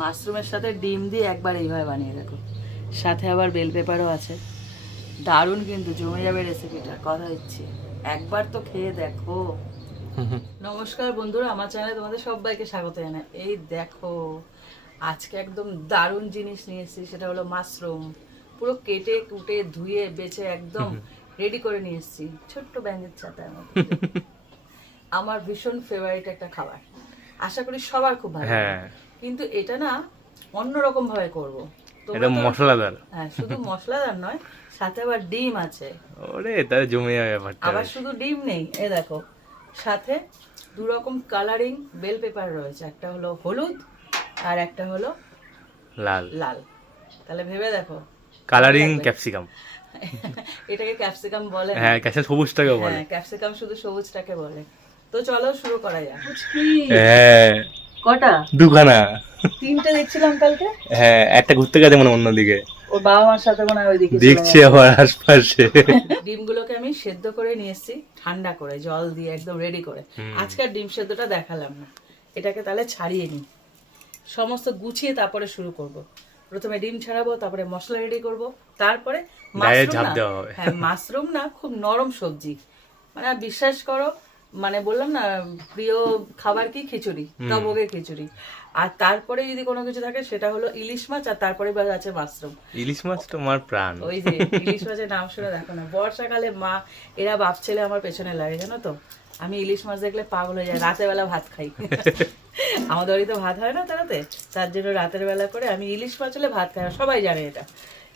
মাশরুমের সাথে ডিম দিয়ে একবার এইভাবে বানিয়ে দেখো। সাথে আবার বেল পেপারও আছে। দারুণ কিন্তু জমে যাবে রেসিপিটা কথা দিচ্ছি। একবার তো খেয়ে দেখো। নমস্কার বন্ধুরা আমার চ্যানেলে তোমাদের সবাইকে স্বাগত জানাই। এই দেখো আজকে একদম দারুণ জিনিস নিয়ে এসেছি সেটা হলো মাশরুম। পুরো কেটে কুটে ধুয়ে বেছে একদম রেডি করে নিয়ে এসেছি। ছোট্ট ব্যাঙের ছাতার মতো। আমার ভীষণ ফেভারিট একটা খাবার। আশা করি সবার খুব ভালো কিন্তু এটা না অন্যরকম ভাবে করব। এটা মশলাদার। হ্যাঁ শুধু মশলাদার নয় সাথে আবার ডিম আছে। ওরে তাহলে জমে যাবে ব্যাপারটা। আবার শুধু ডিম নেই এ দেখো। সাথে দু রকম কালারিং বেল পেপার রয়েছে। একটা হলো হলুদ আর একটা হলো লাল। লাল। তাহলে ভেবে দেখো। কালারিং ক্যাপসিকাম এটাকে ক্যাপসিকাম বলে হ্যাঁ ক্যাপসিকাম সবুজটাকে বলে। হ্যাঁ ক্যাপসিকাম শুধু সবুজটাকে বলে। তো চলো শুরু করা যাক। হ্যাঁ। কটা? দুখানা। তিনটে দেখছিলাম কালকে? হ্যাঁ একটা ঘুরতে গেছে মনে অন্যদিকে ওর বাবা মার সাথে মনে হয় ওইদিকে দেখছি আশপাশে। ডিমগুলোকে আমি সেদ্ধ করে নিয়ে এসেছি ঠান্ডা করে জল দিয়ে একদম রেডি করে। আজকে ডিম সেদ্ধটা দেখালাম না। এটাকে তাহলে ছাড়িয়ে নিই। সমস্ত গুছিয়ে তারপরে শুরু করব। প্রথমে ডিম ছাড়াবো তারপরে মশলা রেডি করব। তারপরে মাশরুম না- হ্যাঁ মাশরুম না খুব নরম সবজি। মানে বিশ্বাস করো মানে বললাম না প্রিয় খাবার কি? খিচুড়ি টবকের খিচুড়ি। আর তারপরে যদি কোনো কিছু থাকে সেটা হলো ইলিশ মাছ আর তারপরে আছে মাশরুম। ইলিশ মাছ তো আমার প্রাণ। ওই যে ইলিশ মাছের নাম শুনে দেখো না বর্ষাকালে মা এরা বাপ ছেলে আমার পেছনে লাগে জানো তো? আমি ইলিশ মাছ দেখলে পাগল হয়ে যায় রাতের বেলা ভাত খাই। আমাদের বাড়িতে ভাত হয় না তারাতে? তার জন্য রাতের বেলা করে আমি ইলিশ মাছ হলে ভাত খাই সবাই জানে এটা।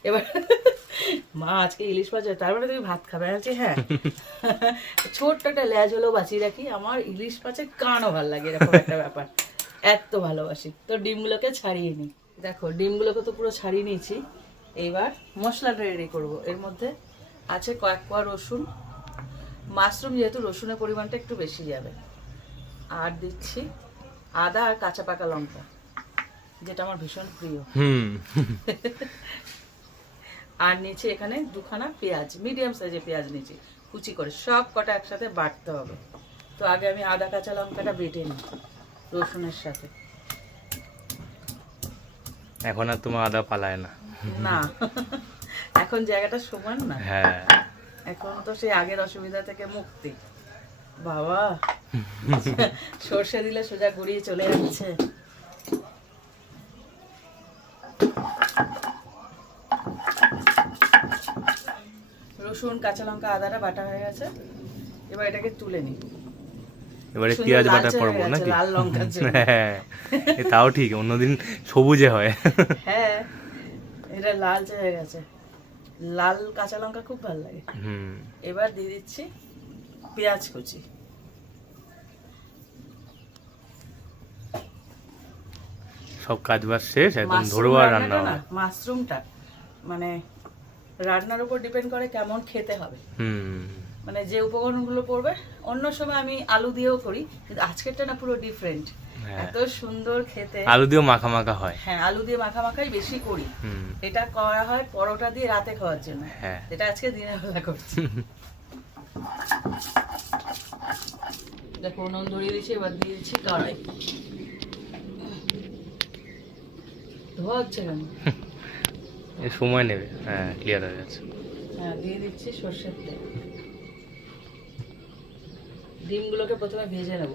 এবার মা আজকে ইলিশ মাছ তার মানে তুমি ভাত খাবে। বলছি, হ্যাঁ। ছোট্ট একটা ল্যাজ হলেও বাঁচিয়ে রাখি। আমার ইলিশ মাছের কানও ভালো লাগে এরকম একটা ব্যাপার। এত ভালোবাসি। তো ডিমগুলোকে ছাড়িয়ে নিই। দেখো ডিমগুলোকে তো পুরো ছাড়িয়ে নিয়েছি। এইবার মশলাটা রেডি করব। এর মধ্যে আছে কয়েক কোয়া রসুন। মাশরুম যেহেতু রসুনের পরিমাণটা একটু বেশি যাবে। আর দিচ্ছি আদা আর কাঁচা পাকা লঙ্কা যেটা আমার ভীষণ প্রিয়। আর নিচে এখানে দুখানা পেঁয়াজ মিডিয়াম সাইজের পেঁয়াজ নিচে। কুচি করে সব কটা একসাথে বাটতে হবে। তো আগে আমি আদা কাঁচা লঙ্কাটা বেটে নিই রসুনের সাথে। এখন আর তোমার আদা পালায় না। না। এখন জায়গাটা সমান না। হ্যাঁ। এখন তো সেই আগের অসুবিধা থেকে মুক্তি। বাবা সর্ষে দিলে সোজা গড়িয়ে চলে যাচ্ছে। রসুন কাঁচা লঙ্কা আদাটা বাটা হয়ে গেছে। এবার এটাকে তুলে নিই। এবারে পেঁয়াজ বাটা পড়ব নাকি? লাল লঙ্কা হ্যাঁ তাও ঠিক অন্যদিন সবুজে হয়। হ্যাঁ এটা লালচে হয়ে গেছে। লাল কাঁচা লঙ্কা খুব ভালো লাগে। হুম। এবার দিয়ে দিচ্ছি পেঁয়াজ কুচি। সব কাজ বাজ শেষ একদম মাশরুম ধরবো আর রান্না মাশরুমটা মানে রান্নার উপর ডিপেন্ড করে কেমন খেতে হবে। মানে যে উপকরণগুলো পড়বে অন্য সময় আমি আলু দিয়েও করি কিন্তু আজকেরটা না পুরো ডিফারেন্ট হ্যাঁ। এত সুন্দর খেতে। আলু দিয়েও মাখা মাখা হয়। হ্যাঁ আলু দিয়ে মাখা মাখাই বেশি করি। এটা করা হয় পরোটা দিয়ে রাতে খাওয়ার জন্য। হ্যাঁ। যেটা আজকে দিনের বেলা করছি। দেখো উনুন ধরিয়ে দিয়েছি এবার দিয়ে দিচ্ছি কড়াই। ধোয়া হচ্ছে কেন? সময় নেবে। হ্যাঁ ক্লিয়ার হয়ে গেছে। হ্যাঁ দিয়ে দিচ্ছি সর্ষের তেল। ডিমগুলোকে প্রথমে ভেজে নেব।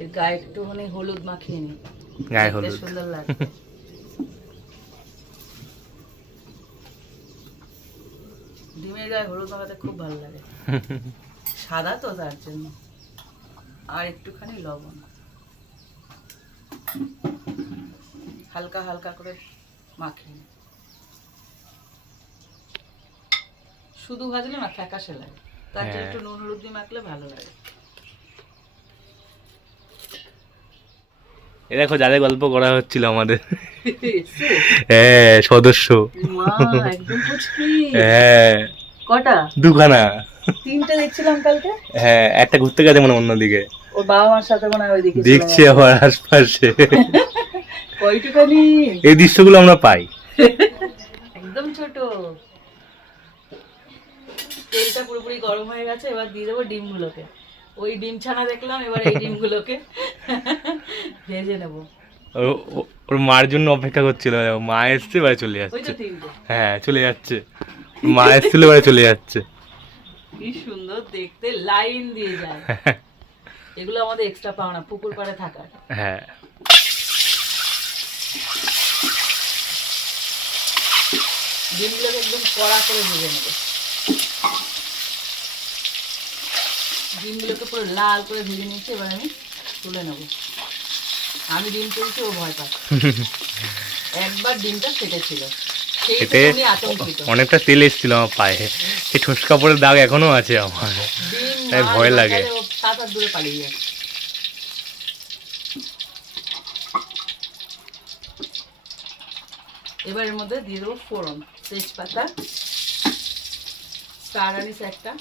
এর গায়ে একটুখানি হলুদ মাখিয়ে নিই। গায়ে হলুদ। সুন্দর লাগবে। ডিমের গায়ে হলুদ মাখাতে খুব ভালো লাগে। সাদা তো তার জন্য। আর একটুখানি লবণ। হালকা হালকা করে মাখিয়ে শুধু ভাজলে না ফ্যাকাশে লাগে। তার জন্য হ্যাঁ। একটু নুন হলুদ দিয়ে মাখলে ভালো লাগে। এ দেখো যাদের গল্প করা হচ্ছিল আমাদের। হ্যাঁ সদস্য। হ্যাঁ। কটা? দুখানা। তিনটে দেখছিলাম কালকে? হ্যাঁ একটা ঘুরতে গেছে মনে অন্যদিকে। ওর বাবা মার সাথে মনে হয় দেখছি। আবার আশপাশে। কয়টুখানি এই দৃশ্যগুলো আমরা পাই। একদম ছোট। তেলটা পুরোপুরি গরম হয়ে গেছে এবার দিয়ে দেবো ডিমগুলোকে। ওই ডিম ছানা দেখলাম এবার এই ডিমগুলোকে ভেজে নেব। ওর মার জন্য অপেক্ষা করছিল মা এসছে এবারে চলে যাচ্ছে। হ্যাঁ চলে যাচ্ছে। মা এসছিল এবারে চলে যাচ্ছে। কি সুন্দর দেখতে লাইন দিয়ে যায়। এগুলো আমাদের এক্সট্রা পাওনা পুকুর পাড়ে থাকার। হ্যাঁ। ডিমগুলোকে একদম কড়া করে ভেজে নেবে। ডিমগুলোকে পুরো লাল করে ভেজে নিয়েছি এবার আমি তুলে নেব। আমি ডিম তুলছি ও ভয় পাচ্ছে। একবার ডিমটা ফেটেছিল। এতে অনেকটা তেল এসেছিল আমার পায়ে। এই ঠোস কাপড়ের দাগ এখনও আছে আমার। তাই ভয় লাগে। বাঁচালে সাত হাত দূরে পালিয়ে যায় এবার এর মধ্যে দিয়ে দেবো ফোড়ন। তেজপাতা স্টার আনিস একটা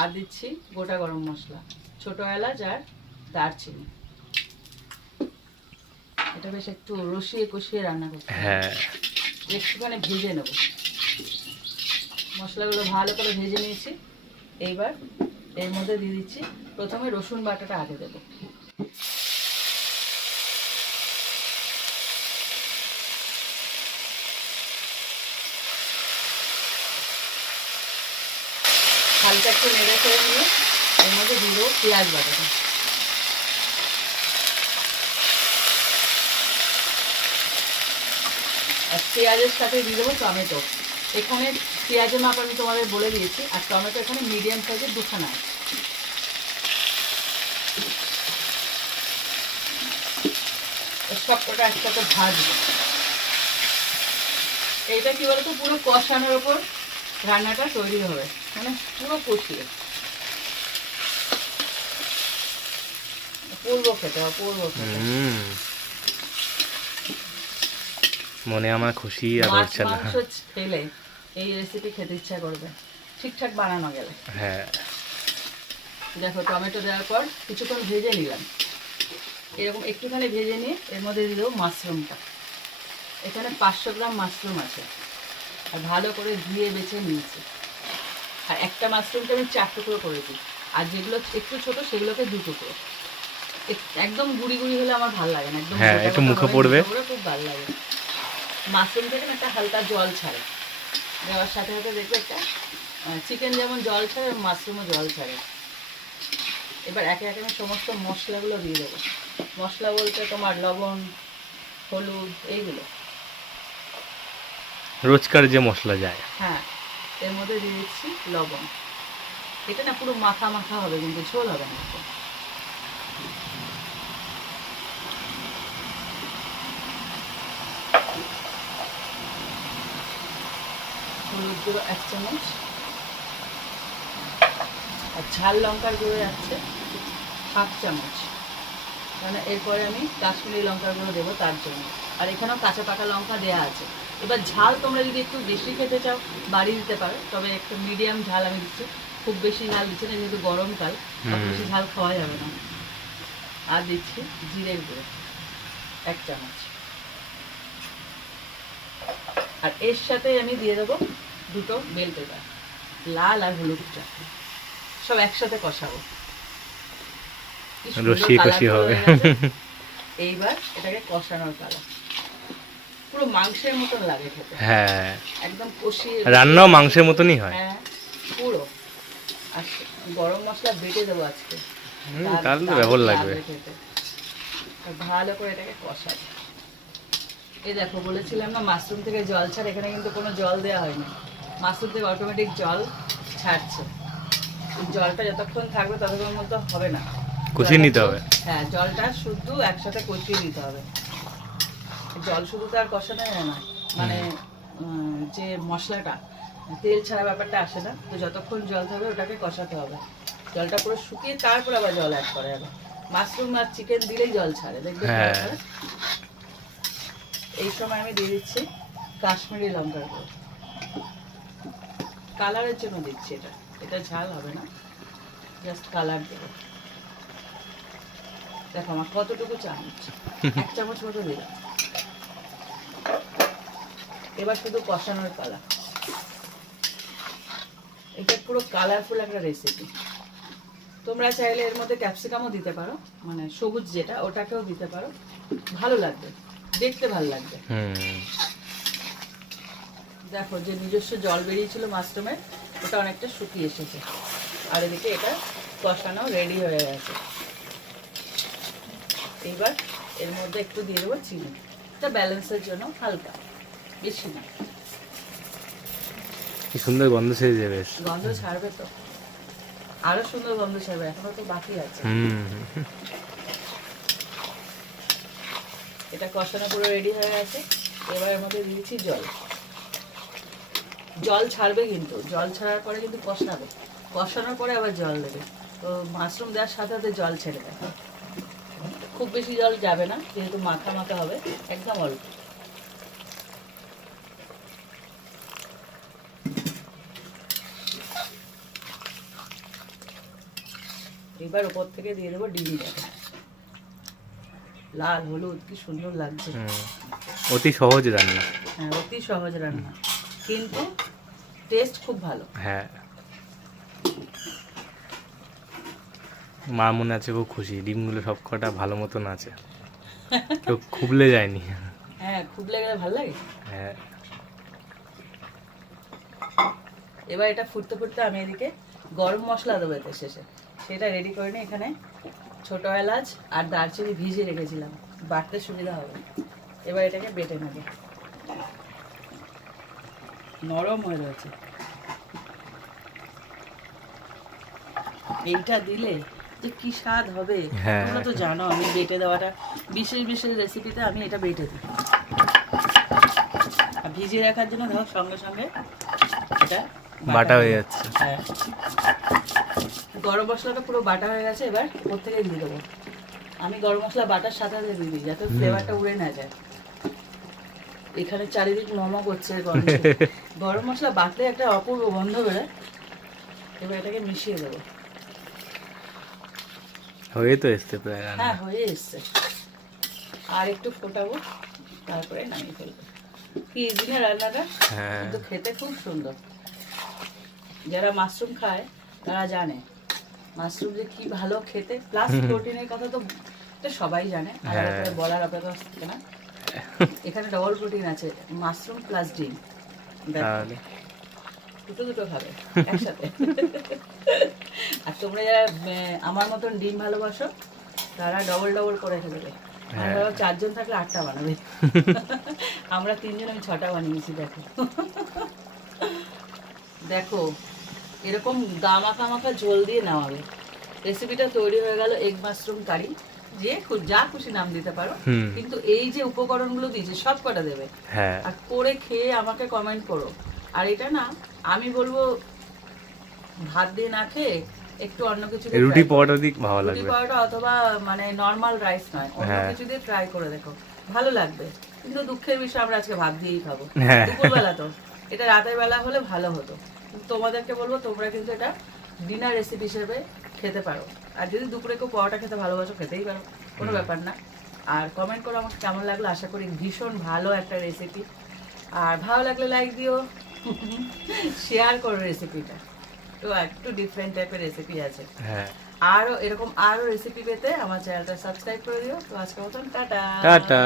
আর দিচ্ছি গোটা গরম মশলা ছোট এলাচ আর দারচিনি। এটা বেশ একটু রসিয়ে কষিয়ে রান্না করতে হ্যাঁ। একটুখানি ভেজে নেব। মশলাগুলো ভালো করে ভেজে নিয়েছি। এইবার এর মধ্যে দিয়ে দিচ্ছি প্রথমে রসুন বাটাটা আগে দেবো। হালকা একটু নেড়ে ফেড়ে নিয়ে এর মধ্যে দেবো পেঁয়াজ বাটাটা। আর পেঁয়াজের সাথে দিয়ে দেবো টমেটো। এখানে পেঁয়াজের মাপ আমি তোমাদের বলে দিয়েছি, আর টমেটো এখানে মিডিয়াম সাইজের দুখানা আছে। সবকটা একসাথে ভাজবো। এইটা কি বলতো? পুরো কষানোর ওপর রান্নাটা তৈরি হবে। মানে পুরো কষিয়ে। পূর্ব খেতে হবে পূর্ব খেতে মনে আমার খুশি আর হচ্ছে না। খেলে এই রেসিপি খেতে ইচ্ছা করবে। ঠিকঠাক বানানো গেলে। হ্যাঁ। দেখো টমেটো দেওয়ার পর কিছুক্ষণ ভেজে নিলাম। এরকম একটুখানি ভেজে নিয়ে এর মধ্যে দিয়ে দেবো মাশরুমটা। এখানে পাঁচশো গ্রাম মাশরুম আছে। আর ভালো করে ধুয়ে বেছে নিয়েছি। আর একটা মাশরুমকে আমি চার টুকরো করেছি আর যেগুলো একটু ছোট সেগুলোকে দু টুকরো। একদম গুড়ি গুড়ি হলে আমার ভালো লাগে না। একদম হ্যাঁ, একটু মুখে পড়বে। খুব ভালো লাগে। মাশরুম থেকে একটা হালকা জল ছাড়ে। দেওয়ার সাথে সাথে দেখবে একটা চিকেন যেমন জল ছাড়ে মাশরুমও জল ছাড়ে। এবার একে একে আমি সমস্ত মশলাগুলো দিয়ে দেবো। মশলা বলতে তোমার লবণ হলুদ এইগুলো। রোজকার যে মশলা যায়। হ্যাঁ এর মধ্যে দিয়ে দিচ্ছি লবণ। এটা না পুরো মাখা মাখা হবে কিন্তু ঝোল হবে না। হলুদ গুঁড়ো এক চামচ। আর ঝাল লঙ্কার গুঁড়ো যাচ্ছে হাফ চামচ। মানে এরপরে আমি কাশ্মীরি লঙ্কার গুঁড়ো দেবো তার জন্য। আর এখানেও কাঁচা পাকা লঙ্কা দেওয়া আছে। এবার ঝাল তোমরা যদি একটু বেশি খেতে চাও বাড়িয়ে দিতে পারো তবে একটু মিডিয়াম ঝাল আমি দিচ্ছি। খুব বেশি ঝাল দিচ্ছি না যেহেতু গরমকাল বেশি ঝাল খাওয়া যাবে না। আর দিচ্ছি জিরের গুঁড়ো এক চামচ। আর এর সাথে আমি দিয়ে দেবো দুটো বেল পেপার লাল আর হলুদ চা। সব একসাথে কষাবো। রসিয়ে কষিয়ে হবে। এইবার এটাকে কষানোর পালা। পুরো মাংসের মতন লাগে খেতে। হ্যাঁ। একদম কষিয়ে রান্নাও মাংসের মতনই হয়। হ্যাঁ পুরো। আর গরম মশলা বেটে দেবো আজকে। তাহলে তো ব্যবহার লাগবে ভালো করে এটাকে কষাবো। এই দেখো বলেছিলাম না মাশরুম থেকে জল ছাড় এখানে কিন্তু কোনো জল দেওয়া হয়নি মাশরুম থেকে অটোমেটিক জল ছাড়ছে। জলটা যতক্ষণ থাকবে ততক্ষণ মতো হবে না। কষিয়ে নিতে হবে। হ্যাঁ জলটা শুদ্ধ একসাথে কষিয়ে নিতে হবে। জল শুধু তো আর কষানো যায় না। মানে যে মশলাটা তেল ছাড়া ব্যাপারটা আসে না। তো যতক্ষণ জল থাকবে ওটাকে কষাতে হবে। জলটা পুরো শুকিয়ে তারপর আবার জল অ্যাড করে আবার মাশরুম আর চিকেন দিলেই জল ছাড়ে। দেখবে হ্যাঁ। এই সময় আমি দিয়ে দিচ্ছি কাশ্মীরি লঙ্কার গুঁড়ো। কালারের জন্য দিচ্ছি এটা। এটা ঝাল হবে না। জাস্ট কালার দেবো। দেখো আমার কতটুকু চামচ এক চামচ মতো দিলাম এবার শুধু কষানোর কালা এটা পুরো কালারফুল একটা রেসিপি তোমরা চাইলে এর মধ্যে ক্যাপসিকামও দিতে পারো মানে সবুজ যেটা ওটাকেও দিতে পারো। ভালো লাগবে দেখতে ভালো লাগবে। হুম। দেখো যে নিজস্ব জল বেরিয়েছিল মাশরুমের ওটা অনেকটা শুকিয়ে এসেছে। আর এদিকে এটা কষানো রেডি হয়ে গেছে। এবার এর মধ্যে একটু দিয়ে দেবো চিনি। এটা ব্যালেন্সের জন্য হালকা বেশি না। কি সুন্দর গন্ধ ছেড়ে যাবে গন্ধ ছাড়বে তো। আরও সুন্দর গন্ধ ছাড়বে এখনও তো বাকি আছে। এটা কষানো পুরো রেডি হয়ে গেছে। এবার এর মধ্যে দিয়েছি জল। জল ছাড়বে কিন্তু জল ছাড়ার পরে কিন্তু কষাবে। কষানোর পরে আবার জল দেবে। তো মাশরুম দেওয়ার সাথে সাথে জল ছেড়ে দেয় খুব বেশি জল যাবে না যেহেতু মাখা মাখা হবে একদম অল্প। এবার উপর থেকে দিয়ে দেবো ডিম লাল হলুদ কি সুন্দর লাগছে। অতি সহজ রান্না। হ্যাঁ অতি সহজ রান্না। কিন্তু টেস্ট খুব ভালো। হ্যাঁ। মা মনে আছে খুব খুশি ডিমগুলো সব কটা ভালো মতন আছে। কেউ খুবলে যায়নি। হ্যাঁ খুবলে গেলে ভালো লাগে? হ্যাঁ। এবার এটা ফুটতে ফুটতে আমি এদিকে গরম মশলা দেবো এতে শেষে। সেটা রেডি করে নিই এখানে ছোট এলাচ আর দারচিনি ভিজিয়ে রেখেছিলাম। বাটতে সুবিধা হবে এবার এটাকে বেটে নেব। নরম হয়ে রয়েছে এইটা দিলে যে কি স্বাদ হবে হ্যাঁ। তোমরা তো জানো আমি বেটে দেওয়াটা বিশেষ বিশেষ রেসিপিতে আমি এটা বেটে দিই। আর ভিজিয়ে রাখার জন্য ধর সঙ্গে সঙ্গে এটা বাটা হয়ে যাচ্ছে। হ্যাঁ। গরম মশলাটা পুরো বাটা হয়ে গেছে এবার ওর থেকে দিয়ে দেবো। আমি গরম মশলা বাটার সাথে দিয়ে দিই যাতে ফ্লেভারটা উড়ে না যায়। এখানে চারিদিক মমো করছে গন্ধ। গরম মশলা বাটলে একটা অপূর্ব গন্ধ বেরোয়। এবার এটাকে মিশিয়ে দেবো। হয়ে তো এসছে প্রায় হ্যাঁ হয়ে এসছে। আর একটু ফোটাবো তারপরে নামিয়ে ফেলব। কি ইজি না রান্নাটা? হ্যাঁ। কিন্তু খেতে খুব সুন্দর। যারা মাশরুম খায় তারা জানে। মাশরুম যে কি ভালো খেতে। প্লাস প্রোটিনের কথা তো সবাই জানে। আর হ্যাঁ। বলার অপেক্ষা থাকে না। এখানে ডবল প্রোটিন আছে মাশরুম প্লাস ডিম। দুটো দুটো খাবে একসাথে। আর তোমরা যারা আমার মতন ডিম ভালোবাসো তারা ডবল ডবল করে খেতে দেবে হ্যাঁ। চারজন থাকলে আটটা বানাবে। আমরা তিনজন আমি ছটা বানিয়েছি দেখো। দেখো এরকম দামাকা মাখা ঝোল দিয়ে নামাবে। রেসিপিটা তৈরি হয়ে গেল এগ মাশরুম কারি যে যা খুশি নাম দিতে পারো। কিন্তু এই যে উপকরণগুলো দিয়েছে সব কটা দেবে। হ্যাঁ। আর করে খেয়ে আমাকে কমেন্ট করো। আর এটা না আমি বলব ভাত দিয়ে না খেয়ে একটু অন্য কিছু রুটি পরোটা দিক ভালো লাগবে। রুটি পরোটা অথবা মানে নর্মাল রাইস নয় অন্য হ্যাঁ। কিছু দিয়ে ট্রাই করে দেখো। ভালো লাগবে কিন্তু দুঃখের বিষয় আমরা আজকে ভাত দিয়েই খাব। হ্যাঁ। দুপুরবেলা তো। এটা রাতের বেলা হলে ভালো হতো। তোমাদেরকে বলব তোমরা কিন্তু এটা ডিনার রেসিপি হিসেবে খেতে পারো। আর যদি দুপুরে কেউ পরোটা খেতে ভালোবাসো খেতেই পারো। কোনো ব্যাপার না। আর কমেন্ট করো আমাকে কেমন লাগল? আশা করি ভীষণ ভালো একটা রেসিপি আর ভালো লাগলে লাইক দিও। শেয়ার করো রেসিপিটা তো একটু ডিফারেন্ট টাইপের রেসিপি আছে। হ্যাঁ। আরও এরকম আরও রেসিপি পেতে আমার চ্যানেলটা সাবস্ক্রাইব করে দিও। তো আজকে মতন টাটা। টাটা।